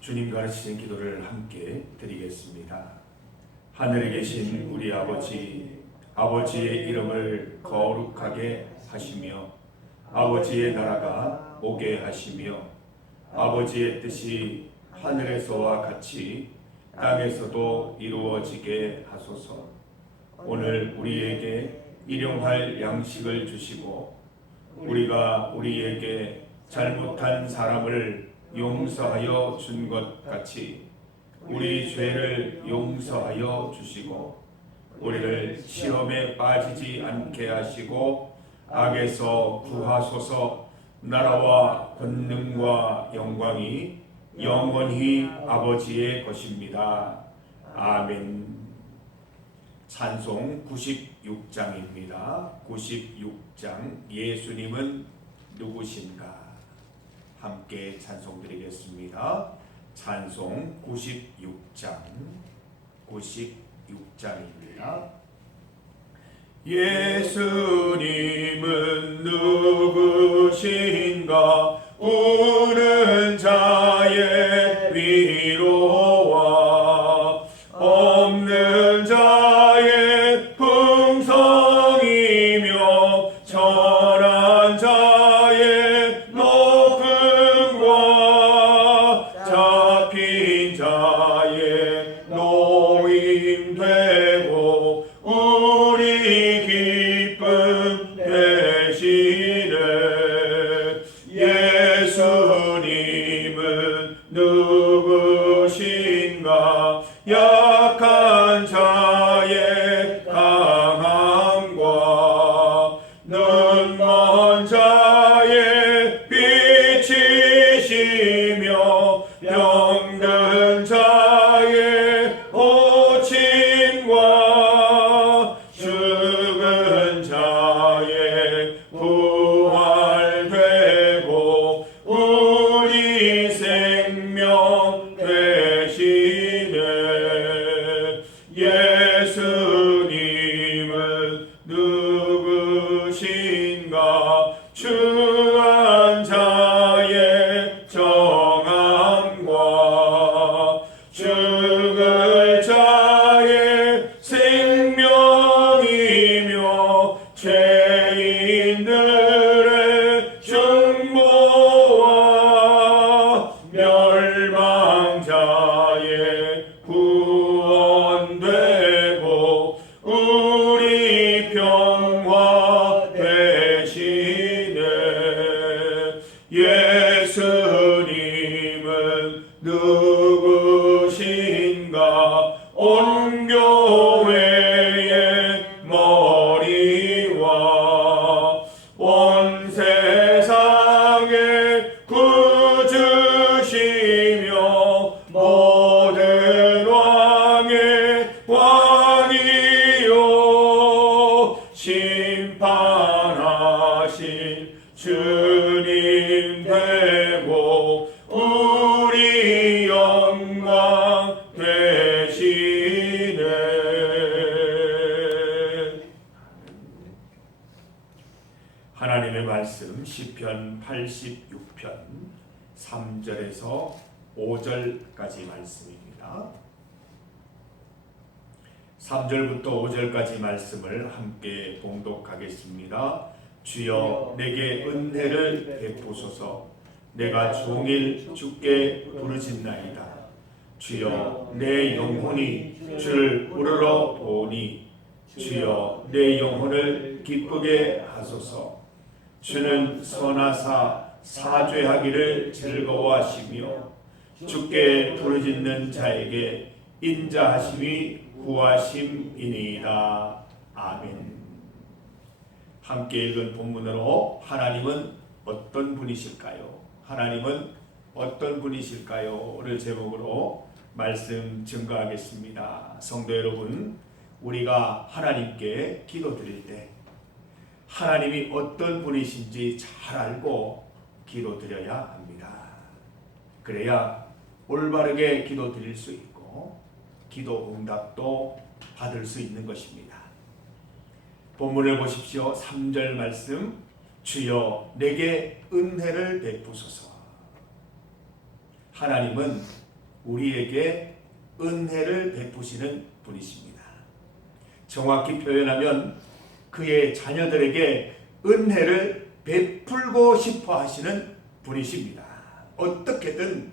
주님 가르치신 기도를 함께 드리겠습니다. 하늘에 계신 우리 아버지, 아버지의 이름을 거룩하게 하시며 아버지의 나라가 오게 하시며 아버지의 뜻이 하늘에서와 같이 땅에서도 이루어지게 하소서. 오늘 우리에게 일용할 양식을 주시고 우리가 우리에게 잘못한 사람을 용서하여 준 것 같이 우리 죄를 용서하여 주시고 우리를 시험에 빠지지 않게 하시고 악에서 구하소서. 나라와 권능과 영광이 영원히 아버지의 것입니다. 아멘. 찬송 96장입니다. 96장 예수님은 누구신가? 함께 찬송 드리겠습니다. 찬송 96장입니다. 예수님은 누구신가? 우는 자의 위로와 없는 자의 풍성이며 천한 자의 높음과 잡힌 자의 노임되고 우리 기쁨 되시네. 예수님은 누구신가? 약한 자의 강함과 눈먼 자의 빛이시며 병든 자의 고침과 죽은 자의 부활되고 우리 생명 되시네. 예수님은 누구신가? 추한 자의 정함과 죽을 자의 생명이며 죄인들의 중보와 멸망자의 구원되고 우리 평화 되시네. 예수님은 누구신가? 온 교회의 머리와 온 세상의 구주시며 모든 왕의 왕이요 심판하신 주님 되고 우리 영광 되시네. 하나님의 말씀 시편 86편 3절에서 5절까지 말씀입니다. 3절부터 5절까지 말씀을 함께 봉독하겠습니다. 주여 내게 은혜를 베푸소서. 내가 종일 주께 부르짖나이다. 주여 내 영혼이 주를 우러러 보니 주여 내 영혼을 기쁘게 하소서. 주는 선하사 사죄하기를 즐거워하시며 주께 부르짖는 자에게 인자하심이 구하심이니이다. 아멘. 함께 읽은 본문으로 하나님은 어떤 분이실까요? 하나님은 어떤 분이실까요?를 제목으로 말씀 증거하겠습니다. 성도 여러분, 우리가 하나님께 기도드릴 때 하나님이 어떤 분이신지 잘 알고 기도드려야 합니다. 그래야 올바르게 기도드릴 수 있고 기도 응답도 받을 수 있는 것입니다. 본문을 보십시오. 3절 말씀, 주여 내게 은혜를 베푸소서. 하나님은 우리에게 은혜를 베푸시는 분이십니다. 정확히 표현하면 그의 자녀들에게 은혜를 베풀고 싶어 하시는 분이십니다. 어떻게든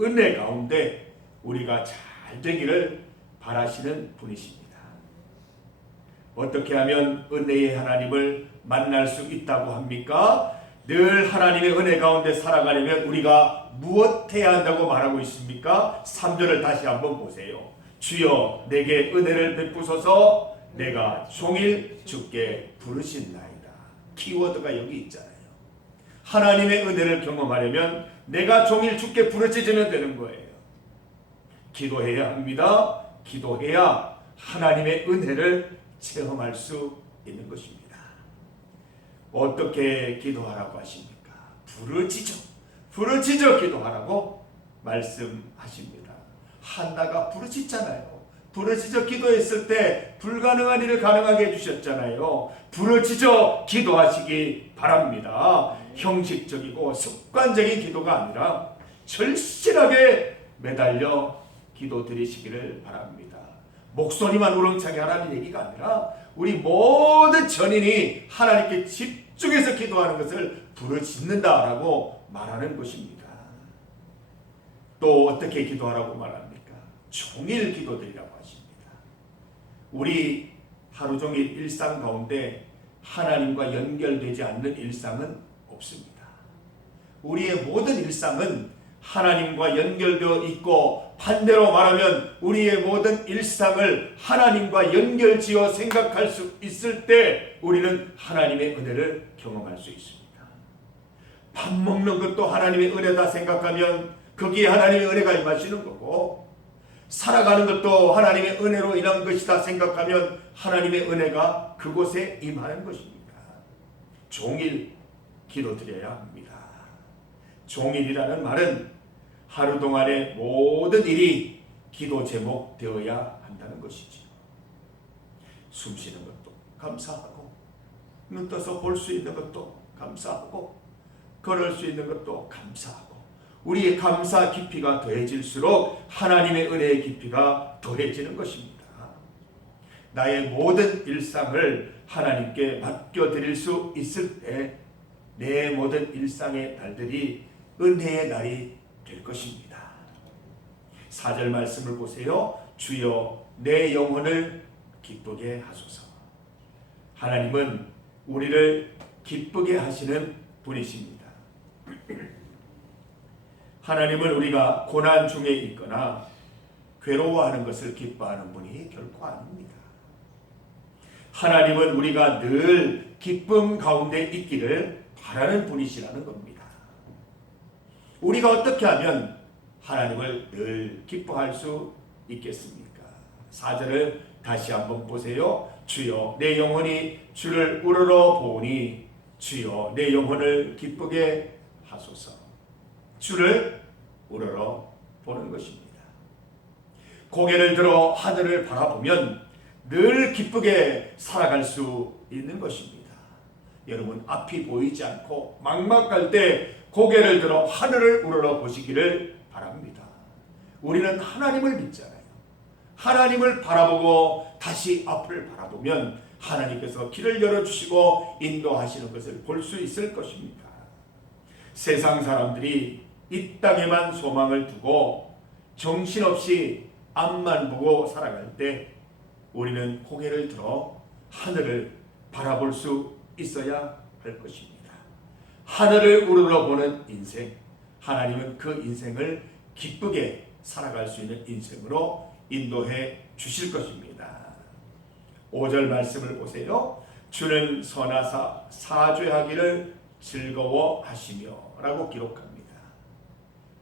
은혜 가운데 우리가 잘 되기를 바라시는 분이십니다. 어떻게 하면 은혜의 하나님을 만날 수 있다고 합니까? 늘 하나님의 은혜 가운데 살아가려면 우리가 무엇 해야 한다고 말하고 있습니까? 3절을 다시 한번 보세요. 주여 내게 은혜를 베푸소서 내가 종일 주께 부르신나이다. 키워드가 여기 있잖아요. 하나님의 은혜를 경험하려면 내가 종일 주께 부르짖으면 되는 거예요. 기도해야 합니다. 기도해야 하나님의 은혜를 체험할 수 있는 것입니다. 어떻게 기도하라고 하십니까? 부르짖어 기도하라고 말씀하십니다. 한나가 부르짖잖아요. 부르짖어 기도했을 때 불가능한 일을 가능하게 해주셨잖아요. 부르짖어 기도하시기 바랍니다. 형식적이고 습관적인 기도가 아니라 절실하게 매달려 기도 드리시기를 바랍니다. 목소리만 우렁차게 하라는 얘기가 아니라 우리 모든 전인이 하나님께 집중해서 기도하는 것을 부르짖는다라고 말하는 것입니다. 또 어떻게 기도하라고 말합니까? 종일 기도드리라고 하십니다. 우리 하루 종일 일상 가운데 하나님과 연결되지 않는 일상은 없습니다. 우리의 모든 일상은 하나님과 연결되어 있고, 반대로 말하면 우리의 모든 일상을 하나님과 연결지어 생각할 수 있을 때 우리는 하나님의 은혜를 경험할 수 있습니다. 밥 먹는 것도 하나님의 은혜다 생각하면 거기에 하나님의 은혜가 임하시는 거고, 살아가는 것도 하나님의 은혜로 인한 것이다 생각하면 하나님의 은혜가 그곳에 임하는 것입니다. 종일 기도드려야 합니다. 종일이라는 말은 하루 동안의 모든 일이 기도 제목 되어야 한다는 것이죠. 숨 쉬는 것도 감사하고, 눈 떠서 볼 수 있는 것도 감사하고, 걸을 수 있는 것도 감사하고, 우리의 감사 깊이가 더해질수록 하나님의 은혜의 깊이가 더해지는 것입니다. 나의 모든 일상을 하나님께 맡겨드릴 수 있을 때 내 모든 일상의 날들이 은혜의 날이 될 것입니다. 4절 말씀을 보세요. 주여 내 영혼을 기쁘게 하소서. 하나님은 우리를 기쁘게 하시는 분이십니다. 하나님은 우리가 고난 중에 있거나 괴로워하는 것을 기뻐하는 분이 결코 아닙니다. 하나님은 우리가 늘 기쁨 가운데 있기를 바라는 분이시라는 겁니다. 우리가 어떻게 하면 하나님을 늘 기뻐할 수 있겠습니까? 4절을 다시 한번 보세요. 주여 내 영혼이 주를 우러러 보니 주여 내 영혼을 기쁘게 하소서. 주를 우러러 보는 것입니다. 고개를 들어 하늘을 바라보면 늘 기쁘게 살아갈 수 있는 것입니다. 여러분, 앞이 보이지 않고 막막할 때 고개를 들어 하늘을 우러러 보시기를 바랍니다. 우리는 하나님을 믿잖아요. 하나님을 바라보고 다시 앞을 바라보면 하나님께서 길을 열어주시고 인도하시는 것을 볼 수 있을 것입니다. 세상 사람들이 이 땅에만 소망을 두고 정신없이 앞만 보고 살아갈 때 우리는 고개를 들어 하늘을 바라볼 수 있어야 할 것입니다. 하늘을 우러러보는 인생, 하나님은 그 인생을 기쁘게 살아갈 수 있는 인생으로 인도해 주실 것입니다. 5절 말씀을 보세요. 주는 선하사 사죄하기를 즐거워하시며 라고 기록합니다.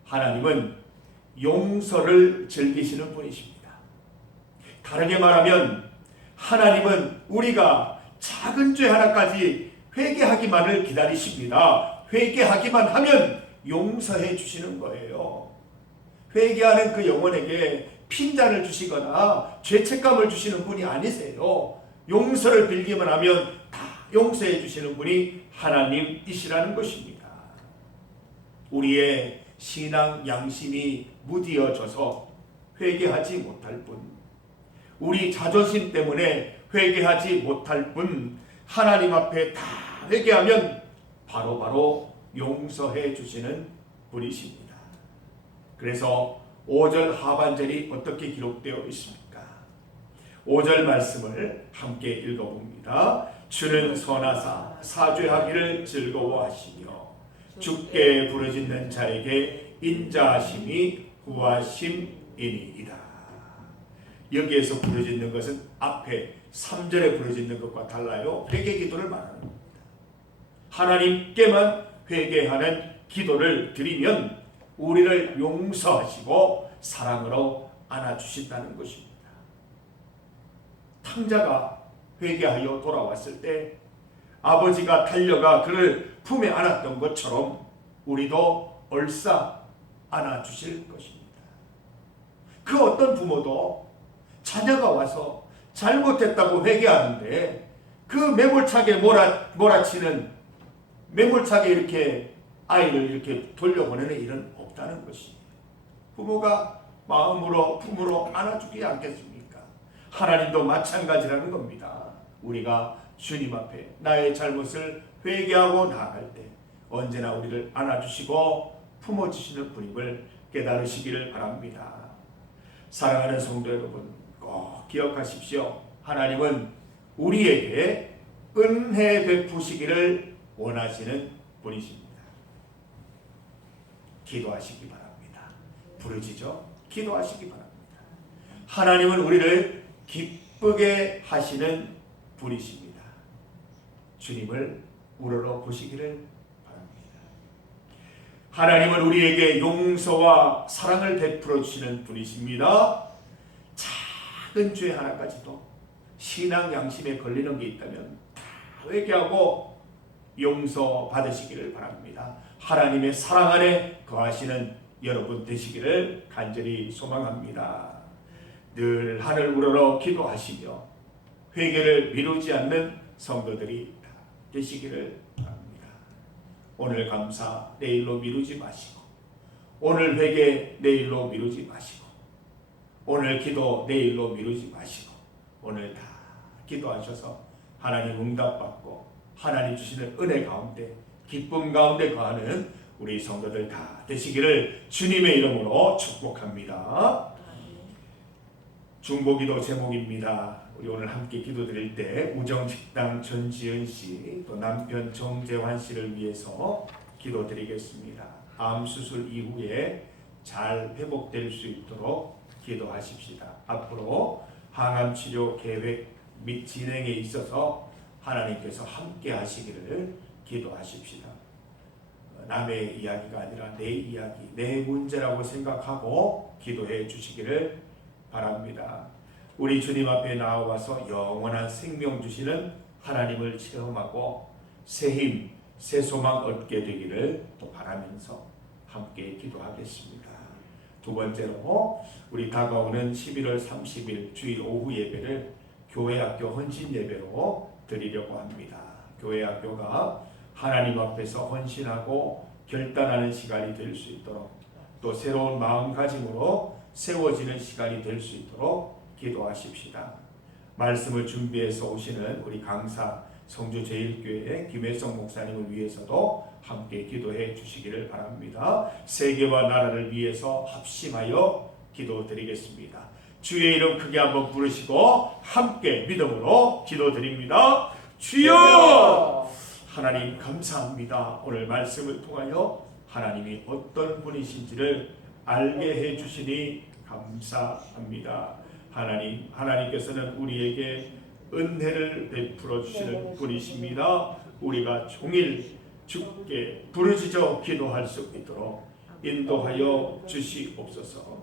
하나님은 용서를 즐기시는 분이십니다. 다르게 말하면 하나님은 우리가 작은 죄 하나까지 회개하기만을 기다리십니다. 회개하기만 하면 용서해 주시는 거예요. 회개하는 그 영혼에게 핀잔을 주시거나 죄책감을 주시는 분이 아니세요. 용서를 빌기만 하면 다 용서해 주시는 분이 하나님이시라는 것입니다. 우리의 신앙 양심이 무디어져서 회개하지 못할 뿐, 우리 자존심 때문에 회개하지 못할 뿐, 하나님 앞에 다 회개하면 바로바로 용서해 주시는 분이십니다. 그래서 5절 하반절이 어떻게 기록되어 있습니까? 5절 말씀을 함께 읽어봅니다. 주는 선하사 사죄하기를 즐거워하시며 주께 부르짖는 자에게 인자하심이 구하심이니이다. 여기에서 부르짖는 것은 앞에 3절에 부르짖는 것과 달라요. 회개 기도를 말하는 겁니다. 하나님께만 회개하는 기도를 드리면 우리를 용서하시고 사랑으로 안아주신다는 것입니다. 탕자가 회개하여 돌아왔을 때 아버지가 달려가 그를 품에 안았던 것처럼 우리도 얼싸 안아주실 것입니다. 그 어떤 부모도 자녀가 와서 잘못했다고 회개하는데 그 매몰차게 몰아치는, 매몰차게 이렇게 아이를 이렇게 돌려보내는 일은 없다는 것이에요. 부모가 마음으로 품으로 안아주지 않겠습니까? 하나님도 마찬가지라는 겁니다. 우리가 주님 앞에 나의 잘못을 회개하고 나아갈 때 언제나 우리를 안아주시고 품어주시는 분임을 깨달으시기를 바랍니다. 사랑하는 성도 여러분, 꼭 기억하십시오. 하나님은 우리에게 은혜 베푸시기를 원하시는 분이십니다. 기도하시기 바랍니다. 부르짖어 기도하시기 바랍니다. 하나님은 우리를 기쁘게 하시는 분이십니다. 주님을 우러러 보시기를 바랍니다. 하나님은 우리에게 용서와 사랑을 베풀어 주시는 분이십니다. 작은 죄 하나까지도 신앙 양심에 걸리는 게 있다면 다 회개하고 용서 받으시기를 바랍니다. 하나님의 사랑 안에 거하시는 여러분 되시기를 간절히 소망합니다. 늘 하늘 우러러 기도하시며 회개를 미루지 않는 성도들이 되시기를 바랍니다. 오늘 감사 내일로 미루지 마시고, 오늘 회개 내일로 미루지 마시고, 오늘 기도 내일로 미루지 마시고, 오늘 다 기도하셔서 하나님 응답받고 하나님 주시는 은혜 가운데 기쁨 가운데 거하는 우리 성도들 다 되시기를 주님의 이름으로 축복합니다. 중보기도 제목입니다. 우리 오늘 함께 기도드릴 때 우정식당 전지은 씨, 또 남편 정재환 씨를 위해서 기도드리겠습니다. 암 수술 이후에 잘 회복될 수 있도록 기도하십시다. 앞으로 항암 치료 계획 및 진행에 있어서 하나님께서 함께 하시기를 기도하십시다. 남의 이야기가 아니라 내 이야기, 내 문제라고 생각하고 기도해 주시기를 바랍니다. 우리 주님 앞에 나와서 영원한 생명 주시는 하나님을 체험하고 새 힘, 새 소망 얻게 되기를 또 바라면서 함께 기도하겠습니다. 두 번째로 우리 다가오는 11월 30일 주일 오후 예배를 교회학교 헌신 예배로 드리려고 합니다. 교회학교가 하나님 앞에서 헌신하고 결단하는 시간이 될 수 있도록, 또 새로운 마음가짐으로 세워지는 시간이 될 수 있도록 기도하십시다. 말씀을 준비해서 오시는 우리 강사 성주제일교회 김혜성 목사님을 위해서도 함께 기도해 주시기를 바랍니다. 세계와 나라를 위해서 합심하여 기도드리겠습니다. 주의 이름 크게 한번 부르시고 함께 믿음으로 기도드립니다. 주여! 하나님 감사합니다. 오늘 말씀을 통하여 하나님이 어떤 분이신지를 알게 해주시니 감사합니다. 하나님께서는 우리에게 은혜를 베풀어 주시는 분이십니다. 우리가 종일 주께 부르짖어 기도할 수 있도록 인도하여 주시옵소서.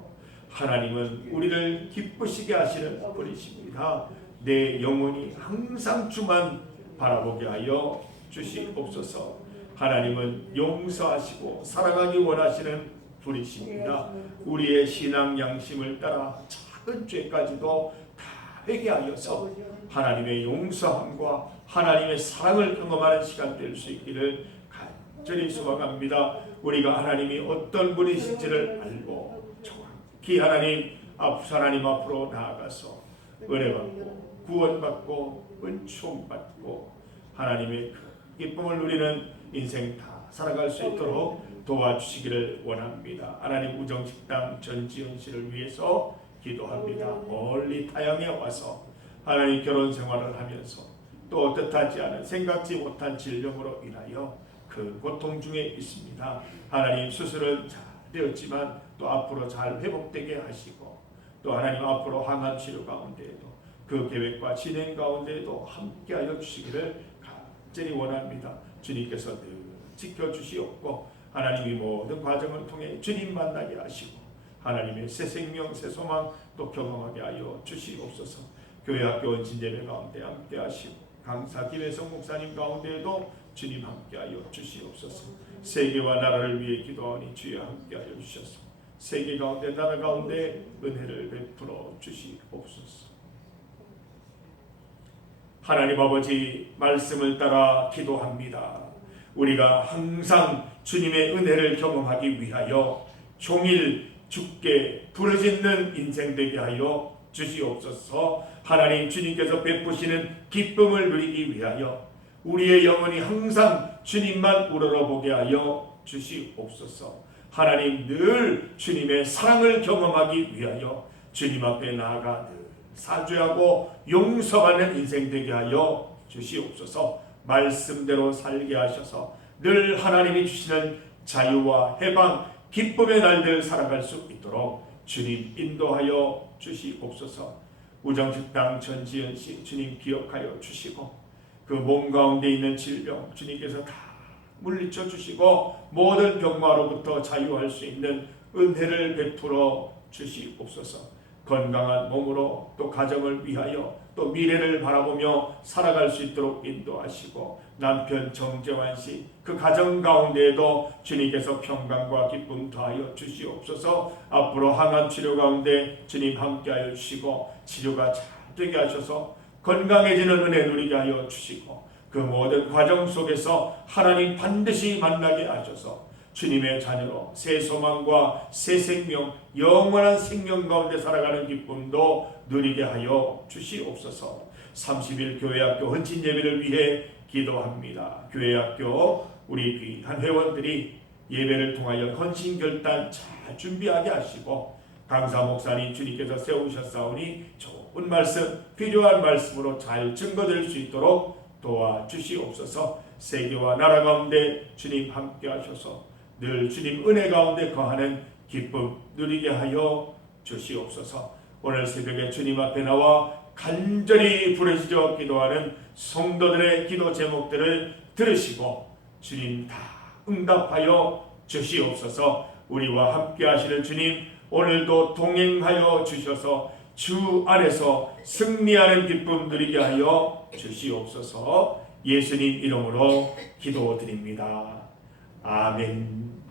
하나님은 우리를 기쁘시게 하시는 분이십니다. 내 영혼이 항상 주만 바라보게 하여 주시옵소서. 하나님은 용서하시고 사랑하기 원하시는 분이십니다. 우리의 신앙 양심을 따라 작은 죄까지도 다 회개하여서 하나님의 용서함과 하나님의 사랑을 경험하는 시간 될 수 있기를 간절히 소망합니다. 우리가 하나님이 어떤 분이신지를 알고 정확히 하나님 앞으로 나아가서 은혜 받고 구원받고 은총 받고 하나님의 그 기쁨을 누리는 인생 다 살아갈 수 있도록 도와주시기를 원합니다. 하나님 우정식당 전지현 씨를 위해서 기도합니다. 멀리 타향에 와서 하나님 결혼 생활을 하면서 또 뜻하지 않은 생각지 못한 질병으로 인하여 그 고통 중에 있습니다. 하나님 수술은 잘 되었지만 또 앞으로 잘 회복되게 하시고 또 하나님 앞으로 항암 치료 가운데에도 그 계획과 진행 가운데에도 함께하여 주시기를 간절히 원합니다. 주님께서 늘 지켜주시옵고 하나님이 모든 과정을 통해 주님 만나게 하시고 하나님의 새 생명 새 소망 또 경험하게 하여 주시옵소서. 교회 학교 원진예배 가운데 함께 하시고 강사 김혜성 목사님 가운데에도 주님 함께하여 주시옵소서. 세계와 나라를 위해 기도하니 주여 함께하여 주셔서 세계 가운데 나라 가운데 은혜를 베풀어 주시옵소서. 하나님 아버지 말씀을 따라 기도합니다. 우리가 항상 주님의 은혜를 경험하기 위하여 종일 주께 부르짖는 인생 되게 하여 주시옵소서. 하나님 주님께서 베푸시는 기쁨을 누리기 위하여 우리의 영혼이 항상 주님만 우러러보게 하여 주시옵소서. 하나님 늘 주님의 사랑을 경험하기 위하여 주님 앞에 나아가 늘 사죄하고 용서하는 인생 되게 하여 주시옵소서. 말씀대로 살게 하셔서 늘 하나님이 주시는 자유와 해방 기쁨의 날들 살아갈 수 있도록 주님 인도하여 주시옵소서. 우정식당 전지현씨 주님 기억하여 주시고 그 몸 가운데 있는 질병 주님께서 다 물리쳐 주시고 모든 병마로부터 자유할 수 있는 은혜를 베풀어 주시옵소서. 건강한 몸으로 또 가정을 위하여 또 미래를 바라보며 살아갈 수 있도록 인도하시고 남편 정재환 씨 그 가정 가운데에도 주님께서 평강과 기쁨 더하여 주시옵소서. 앞으로 항암 치료 가운데 주님 함께하여 주시고 치료가 잘 되게 하셔서 건강해지는 은혜 누리게 하여 주시고 그 모든 과정 속에서 하나님 반드시 만나게 하셔서 주님의 자녀로 새 소망과 새 생명 영원한 생명 가운데 살아가는 기쁨도 누리게 하여 주시옵소서. 30일 교회학교 헌신 예배를 위해 기도합니다. 교회학교 우리 귀한 회원들이 예배를 통하여 헌신 결단 잘 준비하게 하시고 강사 목사님 주님께서 세우셨사오니 좋은 말씀 필요한 말씀으로 잘 증거될 수 있도록 도와주시옵소서. 세계와 나라 가운데 주님 함께 하셔서 늘 주님 은혜 가운데 거하는 기쁨 누리게 하여 주시옵소서. 오늘 새벽에 주님 앞에 나와 간절히 부르짖어 기도하는 성도들의 기도 제목들을 들으시고 주님 다 응답하여 주시옵소서. 우리와 함께 하시는 주님 오늘도 동행하여 주셔서 주 안에서 승리하는 기쁨 누리게 하여 주시옵소서. 예수님 이름으로 기도드립니다. 아멘.